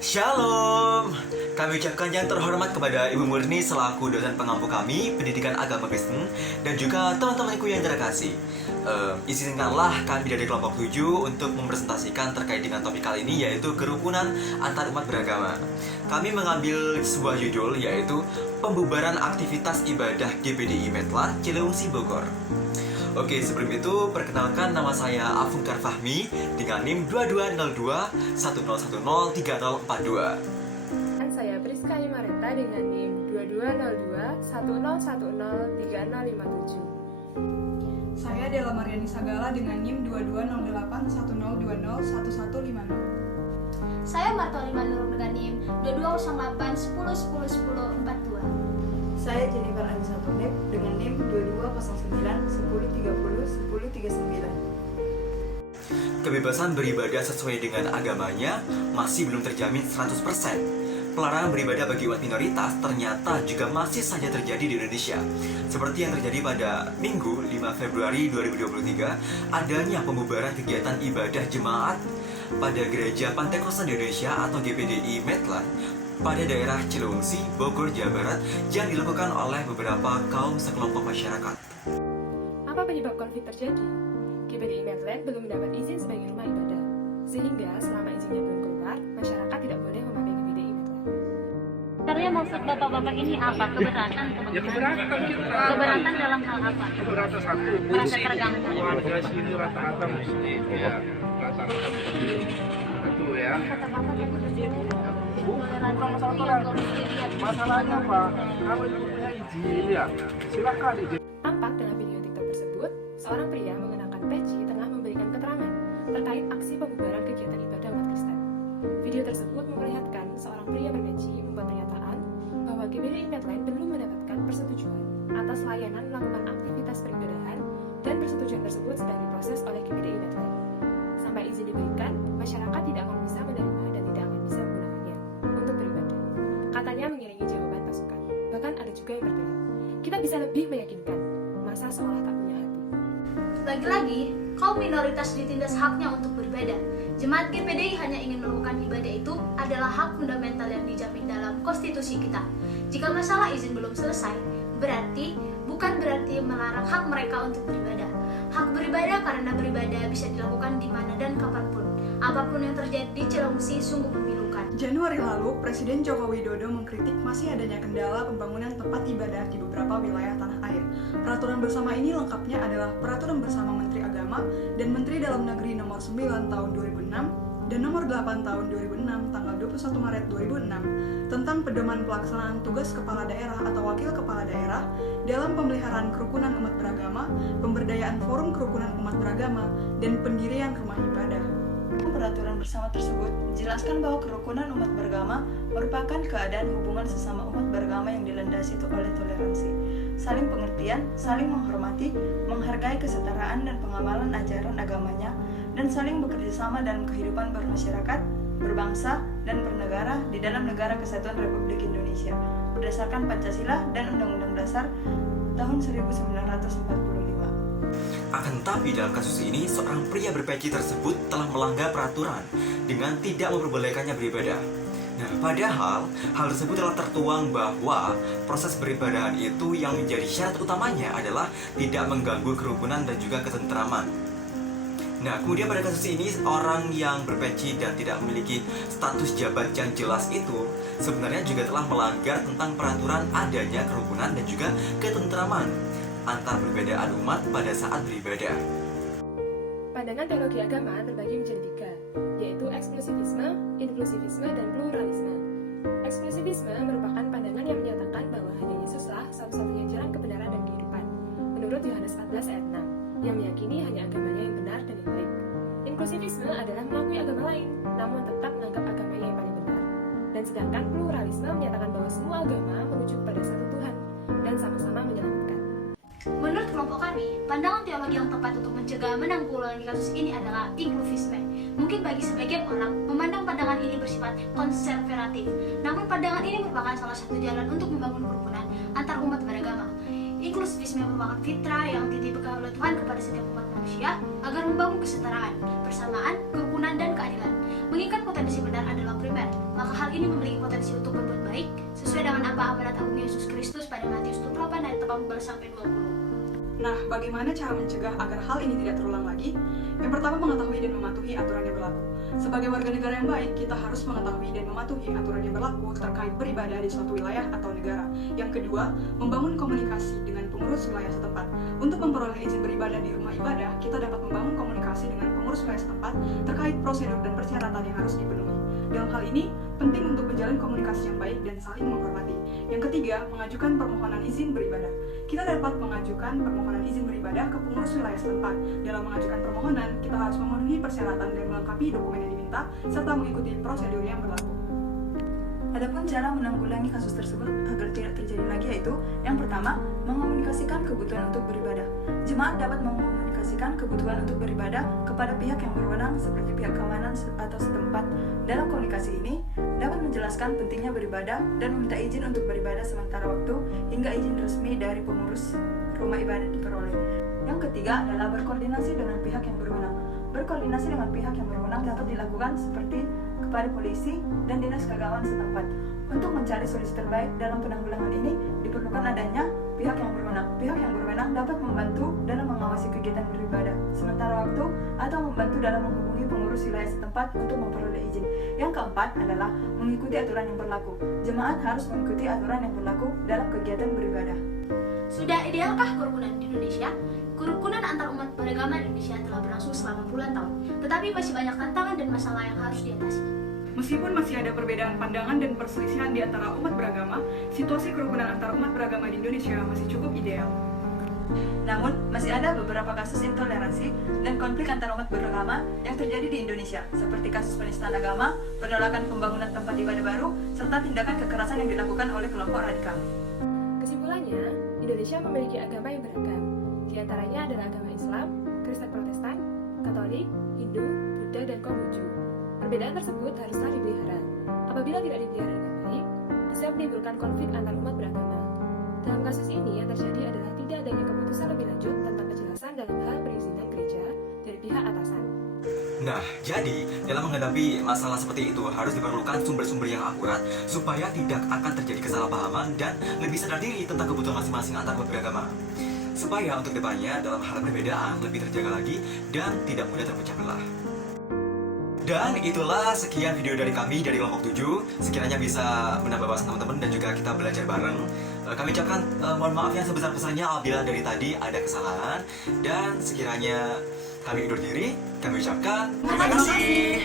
Shalom. Kami ucapkan yang terhormat kepada Ibu Murni selaku dosen pengampu kami Pendidikan Agama Kristen dan juga teman-temanku yang terkasih. Izinkanlah kami dari kelompok 7 untuk mempresentasikan terkait dengan topik kali ini, yaitu kerukunan antar umat beragama. Kami mengambil sebuah judul yaitu Pembubaran Aktivitas Ibadah GPDI Medlan Ciliwungsi Bogor. Oke, sebelum itu perkenalkan, nama saya Afungkar Fahmi dengan NIM 2202 1010 3042. Dan saya Priska Imareta dengan NIM 2202 1010 3057. Saya Della Mariani Sagala dengan NIM 2208 1020 1150. Saya Marta Limanurung dengan NIM 2208 10 10 10 42. Saya Jennifer Anissa Tonep dengan NIM 2209 1030 1039. Kebebasan beribadah sesuai dengan agamanya masih belum terjamin 100%. Pelarangan beribadah bagi umat minoritas ternyata juga masih saja terjadi di Indonesia. Seperti yang terjadi pada Minggu 5 Februari 2023, adanya pembubaran kegiatan ibadah jemaat pada Gereja Pantekosta Indonesia atau GPDI Medlan pada daerah Ciliwungsi, Bogor, Jawa Barat yang dilakukan oleh beberapa kaum sekelompok masyarakat. Apa penyebab konflik terjadi? GPDI Medlan belum mendapat izin sebagai rumah ibadah, sehingga selama izinnya belum keluar, masyarakat tidak boleh memakai GPDI Medlan. Sebenarnya maksud bapak-bapak ini apa? Keberatan? Ya keberatan kita. Keberatan dalam hal apa? Keberatan satu. Merasa terganggu. Warga sini rata-rata muslim ya. Rata-rata muslim. Satu ya. Masalahnya apa? Kalau ibu punya izin ya, silakan izin. Tampak dalam video TikTok tersebut, seorang pria mengenakan peci tengah memberikan keterangan terkait aksi pembubaran kegiatan ibadah umat Kristen. Video tersebut memperlihatkan seorang pria berpeci membuat pernyataan bahwa GPDI Medlan belum mendapatkan persetujuan atas layanan melakukan aktivitas peribadahan, dan persetujuan tersebut sedang diproses oleh GPDI Medlan. Sampai izin diberikan, masyarakat tidak akan bisa menerima dan tidak akan bisa menggunakannya untuk beribadah. Katanya mengiringi jawaban pasukan. Bahkan ada juga yang bertanya, kita bisa lebih meyakinkan, masa seolah tak punya hati. Lagi-lagi, kaum minoritas ditindas haknya untuk beribadah. Jemaat GPDI hanya ingin melakukan ibadah, itu adalah hak fundamental yang dijamin dalam konstitusi kita. Jika masalah izin belum selesai, bukan berarti melarang hak mereka untuk beribadah. Hak beribadah karena beribadah bisa dilakukan di mana dan kapanpun. Apapun yang terjadi di Ciliwungsi sungguh memilukan. Januari lalu, Presiden Joko Widodo mengkritik masih adanya kendala pembangunan tempat ibadah di beberapa wilayah tanah air. Peraturan bersama ini lengkapnya adalah Peraturan Bersama Menteri Agama dan Menteri Dalam Negeri Nomor 9 Tahun 2006 dan Nomor 8 Tahun 2006 tanggal 21 Maret 2006 tentang pedoman pelaksanaan tugas kepala daerah atau wakil kepala daerah dalam pemeliharaan kerukunan umat beragama, pemberdayaan forum kerukunan umat beragama, dan pendirian rumah ibadah. Peraturan bersama tersebut menjelaskan bahwa kerukunan umat beragama merupakan keadaan hubungan sesama umat beragama yang dilandasi oleh toleransi, saling pengertian, saling menghormati, menghargai kesetaraan dan pengamalan ajaran agamanya, dan saling bekerja sama dalam kehidupan bermasyarakat, berbangsa, dan bernegara di dalam Negara Kesatuan Republik Indonesia berdasarkan Pancasila dan Undang-Undang Dasar tahun 1945. Akan tetapi dalam kasus ini, seorang pria berpeci tersebut telah melanggar peraturan dengan tidak memperbolehkannya beribadah. Nah, padahal hal tersebut telah tertuang bahwa proses beribadahan itu yang menjadi syarat utamanya adalah tidak mengganggu kerukunan dan juga ketentraman. Nah, kemudian pada kasus ini, orang yang berpeci dan tidak memiliki status jabat yang jelas itu sebenarnya juga telah melanggar tentang peraturan adanya kerukunan dan juga ketentraman antar perbedaan umat pada saat beribadah. Pandangan teologi agama terbagi menjadi 3, yaitu eksklusivisme, inklusivisme, dan pluralisme. Eksklusivisme merupakan pandangan yang menyatakan bahwa hanya Yesuslah satu-satunya jalan kebenaran dan kehidupan, menurut Yohanes 14 ayat 6, yang meyakini hanya agamanya yang benar dan yang baik. Inklusivisme adalah mengakui agama lain, namun tetap menganggap agamanya yang paling benar. Dan sedangkan pluralisme menyatakan bahwa semua agama merujuk pada satu Tuhan dan sama-sama menyelamatkan. Menurut kelompok kami, pandangan teologi yang tepat untuk mencegah menanggulangi kasus ini adalah inklusivisme. Mungkin bagi sebagian orang, memandang pandangan ini bersifat konservatif. Namun pandangan ini merupakan salah satu jalan untuk membangun kerukunan antar umat beragama. Inklusivisme merupakan fitrah yang dititipkan oleh Tuhan kepada setiap umat manusia agar membangun kesetaraan, persamaan, kerukunan, dan keadilan. Mengingat potensi benar adalah primer, maka apa amanat agung Yesus Kristus pada Matius 28 ayat 18-20. Nah, bagaimana cara mencegah agar hal ini tidak terulang lagi? Yang pertama, mengetahui dan mematuhi aturan yang berlaku. Sebagai warga negara yang baik, kita harus mengetahui dan mematuhi aturan yang berlaku terkait beribadah di suatu wilayah atau negara. Yang kedua, membangun komunikasi dengan pengurus wilayah setempat. Untuk memperoleh izin beribadah di rumah ibadah, kita dapat membangun komunikasi dengan pengurus wilayah setempat terkait prosedur dan persyaratan yang harus dipenuhi. Dalam hal ini, penting untuk menjalin komunikasi yang baik dan saling menghormati. Yang ketiga, mengajukan permohonan izin beribadah. Kita dapat mengajukan permohonan izin beribadah ke pengurus wilayah setempat. Dalam mengajukan permohonan, kita harus memenuhi persyaratan dan melengkapi dokumen yang diminta, serta mengikuti prosedur yang berlaku. Adapun cara menanggulangi kasus tersebut agar tidak terjadi lagi yaitu yang pertama, mengomunikasikan kebutuhan untuk beribadah. Jemaat dapat mengomunikasikan kebutuhan untuk beribadah kepada pihak yang berwenang seperti pihak keamanan atau setempat. Dalam komunikasi ini dapat menjelaskan pentingnya beribadah dan meminta izin untuk beribadah sementara waktu hingga izin resmi dari pengurus rumah ibadah diperoleh. Yang ketiga adalah berkoordinasi dengan pihak yang berwenang. Berkoordinasi dengan pihak yang berwenang dapat dilakukan seperti kepada polisi dan dinas keagamaan setempat. Untuk mencari solusi terbaik dalam penanggulangan ini diperlukan adanya pihak yang berwenang. Pihak yang berwenang dapat membantu dalam mengawasi kegiatan beribadah sementara waktu atau membantu dalam menghubungi pengurus wilayah setempat untuk memperoleh izin. Yang keempat adalah mengikuti aturan yang berlaku. Jemaat harus mengikuti aturan yang berlaku dalam kegiatan beribadah. Sudah idealkah kerukunan di Indonesia? Kerukunan antar umat beragama di Indonesia telah berlangsung selama puluhan tahun, tetapi masih banyak tantangan dan masalah yang harus diatasi. Meskipun masih ada perbedaan pandangan dan perselisihan di antara umat beragama, situasi kerukunan antar umat beragama di Indonesia masih cukup ideal. Namun, masih ada beberapa kasus intoleransi dan konflik antar umat beragama yang terjadi di Indonesia, seperti kasus penistaan agama, penolakan pembangunan tempat ibadah baru, serta tindakan kekerasan yang dilakukan oleh kelompok radikal. Kesimpulannya, Indonesia memiliki agama yang beragam. Di antaranya adalah agama Islam, Kristen Protestan, Katolik, Hindu, Buddha, dan Konghucu. Perbedaan tersebut haruslah dipelihara. Apabila tidak dipelihara dengan baik, bisa menimbulkan konflik antar umat beragama. Dalam kasus ini, yang terjadi adalah tidak adanya keputusan lebih lanjut tentang kejelasan dalam hal perizinan gereja dari pihak atasan. Nah, jadi dalam menghadapi masalah seperti itu harus diperlukan sumber-sumber yang akurat supaya tidak akan terjadi kesalahpahaman dan lebih sadar diri tentang kebutuhan masing-masing antar umat beragama. Supaya untuk depannya dalam hal perbedaan lebih terjaga lagi dan tidak mudah terpecah belah. Dan itulah sekian video dari kami dari kelompok 7. Sekiranya bisa menambah wawasan teman-teman dan juga kita belajar bareng. Kami ucapkan mohon maaf yang sebesar-besarnya apabila dari tadi ada kesalahan. Dan sekiranya kami undur diri, kami ucapkan terima kasih.